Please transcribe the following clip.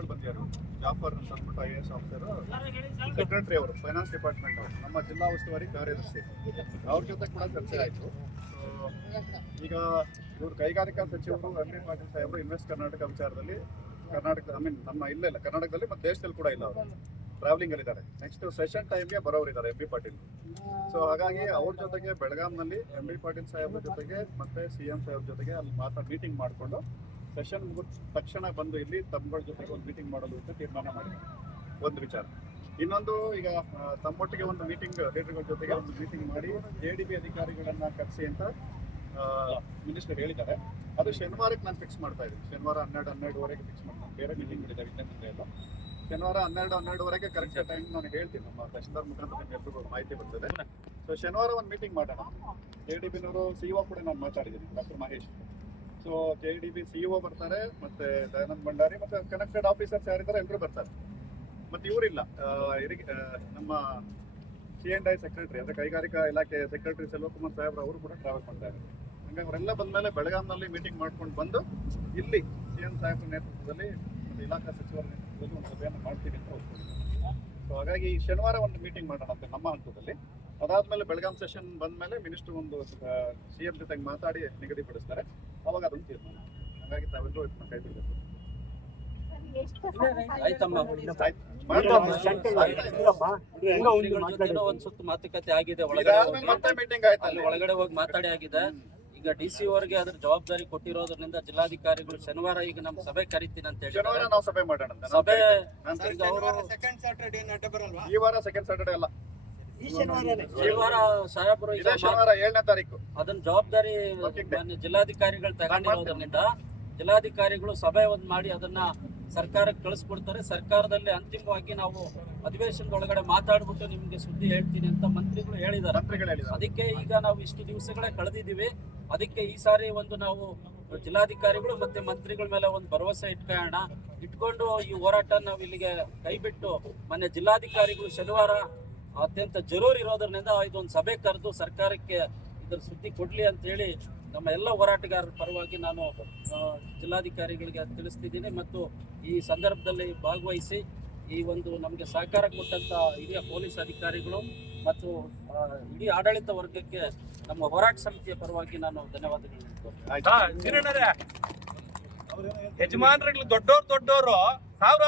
ಬಂದಿದ್ದಾರೆ ಜಾಫರ್ ಅಂದ್ಬಿಟ್ಟು I S officer secretary ಅವರು ಫೈನಾನ್ಸ್ ಡಿಪಾರ್ಟ್ಮೆಂಟ್ ಅವರು, ನಮ್ಮ ಜಿಲ್ಲಾ ಉಸ್ತುವಾರಿ ಕಾರ್ಯದರ್ಶಿ. ಅವ್ರ ಜೊತೆ ಕೂಡ ಚರ್ಚೆ ಆಯಿತು. ಈಗ ಇವರು ಕೈಗಾರಿಕಾ ಸಚಿವರು ಎಂ ಬಿ ಪಾಟೀಲ್ ಸಾಹೇಬರು ಇನ್ವೆಸ್ಟ್ ಕರ್ನಾಟಕ ವಿಚಾರದಲ್ಲಿ ಕರ್ನಾಟಕ ಐ ಮೀನ್ ನಮ್ಮ ಇಲ್ಲ ಇಲ್ಲ, ಕರ್ನಾಟಕದಲ್ಲಿ ಮತ್ತು ದೇಶದಲ್ಲಿ ಕೂಡ ಇಲ್ಲ ಅವರು. ಟ್ರಾವೆಲಿಂಗ್ ಇದ್ದಾರೆ. ನೆಕ್ಸ್ಟ್ ಸೆಷನ್ ಟೈಮ್ಗೆ ಬರೋರಿದ್ದಾರೆ ಎಂ ಬಿ ಪಾಟೀಲ್. ಸೊ ಹಾಗಾಗಿ ಅವ್ರ ಜೊತೆಗೆ ಬೆಳಗಾಂನಲ್ಲಿ ಎಂ ಬಿ ಪಾಟೀಲ್ ಸಾಹೇಬ್ರ ಜೊತೆಗೆ ಮತ್ತೆ ಸಿ ಎಂ ಸಾಹೇಬ್ರ ಜೊತೆಗೆ ಅಲ್ಲಿ ಮಾತಾಡಿ ಮೀಟಿಂಗ್ ಮಾಡಿಕೊಂಡು ಸೆಷನ್ ಮುಗಿದ ತಕ್ಷಣ ಬಂದು ಇಲ್ಲಿ ತಮ್ಮಗಳ ಜೊತೆಗೆ ಒಂದು ಮೀಟಿಂಗ್ ಮಾಡೋದು ಅಂತ ತೀರ್ಮಾನ ಮಾಡಿದೆ ಒಂದು ವಿಚಾರ. ಇನ್ನೊಂದು ಈಗ ತಮ್ಮೊಟ್ಟಿಗೆ ಒಂದು ಮೀಟಿಂಗ್ ಲೀಡರ್ಗಳ ಜೊತೆಗೆ ಒಂದು ಮೀಟಿಂಗ್ ಮಾಡಿ ಜೆ ಡಿ ಬಿ ಅಧಿಕಾರಿಗಳನ್ನ ಕರೆಸಿ ಅಂತ ಮಿನಿಸ್ಟರ್ ಹೇಳಿದ್ದಾರೆ. ಅದು ಶನಿವಾರಕ್ಕೆ ನಾನು ಫಿಕ್ಸ್ ಮಾಡ್ತಾ ಇದ್ದೀನಿ. ಶನಿವಾರ ಹನ್ನೆರಡು, ಹನ್ನೆರಡುವರೆಗೆ ಫಿಕ್ಸ್ ಮಾಡ್ತೀನಿ. ಬೇರೆ ಮೀಟಿಂಗ್ ಹಿಂದೆ ವಿದ್ಯಾರ್ಥಿ ಎಲ್ಲ. ಶನಿವಾರ ಹನ್ನೆರಡು, ಹನ್ನೆರಡುವರೆಗೆ ಕರೆಕ್ಟ್ ಟೈಮ್ ನಾನು ಹೇಳ್ತೀನಿ. ನಮ್ಮ ತಹಶೀಲ್ದಾರ್ ಮುಖಾಂತರ ಎಲ್ರಿಗೂ ಮಾಹಿತಿ ಬರ್ತದೆ. ಸೊ ಶನಿವಾರ ಒಂದು ಮೀಟಿಂಗ್ ಮಾಡೋಣ. ಜೆ ಡಿ ಬಿನವರು ಸಿ ಕೂಡ ನಾನು ಮಾತಾಡಿದ್ದೀನಿ. Doctor Mahesh. So K D B C ಬರ್ತಾರೆ, ಮತ್ತೆ ದಯಾನಂದ್ ಭಂಡಾರಿ, ಮತ್ತೆ ಕನೆಕ್ಟೆಡ್ ಆಫೀಸರ್ಸ್ ಯಾರಿದ್ದಾರೆ ಎಲ್ಲರೂ ಬರ್ತಾರೆ. ಮತ್ತೆ ಇವರಿಲ್ಲ. ನಮ್ಮ ಸಿ ಅಂಡ್ ಐ ಸೆಕ್ರೆಟರಿ ಅಂದ್ರೆ ಕೈಗಾರಿಕಾ ಇಲಾಖೆ ಸೆಕ್ರೆಟರಿ ಸೆಲ್ವಕುಮಾರ್ ಸಾಹೇಬ್ರು ಅವರು ಕೂಡ ಟ್ರಾವೆಲ್ ಮಾಡ್ತಾರೆ ಹಂಗಾಗಿ ಅವರೆಲ್ಲ ಬಂದ್ಮೇಲೆ ಬೆಳಗಾಂನಲ್ಲಿ ಮೀಟಿಂಗ್ ಮಾಡ್ಕೊಂಡು ಬಂದು, ಇಲ್ಲಿ ಸಿ ಎಂ ಸಾಹೇಬ್ರ ನೇತೃತ್ವದಲ್ಲಿ ಇಲಾಖಾ ಸಚಿವರ ನೇತೃತ್ವದಲ್ಲಿ ಒಂದು ಸಭೆಯನ್ನು ಮಾಡ್ತೀವಿ ಅಂತ ಸೊ ಹಾಗಾಗಿ ಈ ಶನಿವಾರ ಒಂದು ಮೀಟಿಂಗ್ ಮಾಡೋಣ ಅಂತ ನಮ್ಮ ಹಂತದಲ್ಲಿ. ಅದಾದ್ಮೇಲೆ ಬೆಳಗಾಂ ಸೆಷನ್ ಬಂದ್ಮೇಲೆ ಮಿನಿಸ್ಟರ್ ಒಂದು ಸಿ ಎಂ ಜೊತೆಗೆ ಮಾತಾಡಿ ನಿಗದಿಪಡಿಸ್ತಾರೆ. ಅವಾಗ ಅದೊಂದು ತೀರ್ಮಾನ ಹಾಗಾಗಿ ತಾವೆಲ್ಲರೂ ಇದನ್ನ ಕೈ ಬಿಡಬೇಕು ಆಯ್ತಮ್ಮ ಶ್ರೀಗಳ ಜೊತೆನೂ ಒಂದ್ ಸುತ್ತು ಮಾತುಕತೆ ಆಗಿದೆ ಒಳಗಡೆ ಹೋಗಿ. ಮತ್ತೆ ಮೀಟಿಂಗ್ ಆಯ್ತು ಅಲ್ಲಿ ಒಳಗಡೆ ಹೋಗಿ ಮಾತಾಡಿ ಆಗಿದೆ. ಈಗ ಡಿ ಸಿ ಅವರಿಗೆ ಅದ್ರ ಜವಾಬ್ದಾರಿ ಕೊಟ್ಟಿರೋದ್ರಿಂದ ಜಿಲ್ಲಾಧಿಕಾರಿಗಳು ಶನಿವಾರ ಈಗ ನಮ್ ಸಭೆ ಕರಿತೀನಿ ಅಂತ ಶನಿವಾರ ಹೇಳಿದ್ದಾರೆ ನಾವು ಸಭೆ ಮಾಡೋಣ ಸಭೆ ನಾನು ಸೆಕೆಂಡ್ ಸ್ಯಾಟರ್ಡೇ ಅಡ್ಡ ಬರಲ್ವಾ? ಈ ವಾರ ಸೆಕೆಂಡ್ ಸ್ಯಾಟರ್ಡೇ ಅಲ್ಲ. ಶನಿವಾರ ಸಾಹೇಬರು ಶನಿವಾರ ಏಳನೇ ತಾರೀಕು. ಅದನ್ನ ಜವಾಬ್ದಾರಿ ಜಿಲ್ಲಾಧಿಕಾರಿಗಳು ತಗೊಂಡಿರೋದ್ರಿಂದ ಜಿಲ್ಲಾಧಿಕಾರಿಗಳು ಸಭೆ ಒಂದ್ ಮಾಡಿ ಅದನ್ನ ಸರ್ಕಾರಕ್ಕೆ ಕಳಿಸ್ಕೊಡ್ತಾರೆ. ಸರ್ಕಾರದಲ್ಲಿ ಅಂತಿಮವಾಗಿ ನಾವು ಅಧಿವೇಶನದೊಳಗಡೆ ಮಾತಾಡ್ಬಿಟ್ಟು ನಿಮ್ಗೆ ಸುದ್ದಿ ಹೇಳ್ತೀನಿ ಅಂತ ಮಂತ್ರಿಗಳು ಹೇಳಿದ್ದಾರೆ. ಮಂತ್ರಿಗಳು ಹೇಳಿದ್ದಾರೆ. ಅದಕ್ಕೆ ಈಗ ನಾವು ಇಷ್ಟು ದಿವಸಗಳೇ ಕಳೆದಿದ್ದೀವಿ. ಅದಕ್ಕೆ ಈ ಸಾರಿ ಒಂದು ನಾವು ಜಿಲ್ಲಾಧಿಕಾರಿಗಳು ಮತ್ತೆ ಮಂತ್ರಿಗಳ ಮೇಲೆ ಒಂದು ಭರವಸೆ ಇಟ್ಕೋಣ ಇಟ್ಕೊಂಡು ಈ ಹೋರಾಟ ನಾವು ಇಲ್ಲಿಗೆ ಕೈಬಿಟ್ಟು ಮೊನ್ನೆ ಜಿಲ್ಲಾಧಿಕಾರಿಗಳು ಶನಿವಾರ ಅತ್ಯಂತ ಜರೂರು ಇರೋದ್ರಿಂದ ಇದೊಂದು ಸಭೆ ಕರೆದು ಸರ್ಕಾರಕ್ಕೆ ಇದ್ರ ಸುದ್ದಿ ಕೊಡ್ಲಿ ಅಂತ ಹೇಳಿ ನಮ್ಮ ಎಲ್ಲ ಹೋರಾಟಗಾರರ ಪರವಾಗಿ ನಾನು ಜಿಲ್ಲಾಧಿಕಾರಿಗಳಿಗೆ ತಿಳಿಸ್ತಿದ್ದೀನಿ ಮತ್ತು ಈ ಸಂದರ್ಭದಲ್ಲಿ ಭಾಗವಹಿಸಿ ಈ ಒಂದು ನಮಗೆ ಸಹಕಾರ ಕೊಟ್ಟಂತ ಹಿರಿಯ ಪೊಲೀಸ್ ಅಧಿಕಾರಿಗಳು ಮತ್ತು ಇಡೀ ಆಡಳಿತ ವರ್ಗಕ್ಕೆ ನಮ್ಮ ಹೋರಾಟ ಸಮಿತಿಯ ಪರವಾಗಿ ನಾನು ಧನ್ಯವಾದಗಳು ಯಜಮಾನರುಗಳು ಯಜಮಾನ್ರಿಗೆ ದೊಡ್ಡೋರ್ ದೊಡ್ಡೋರು, ಸಾವಿರ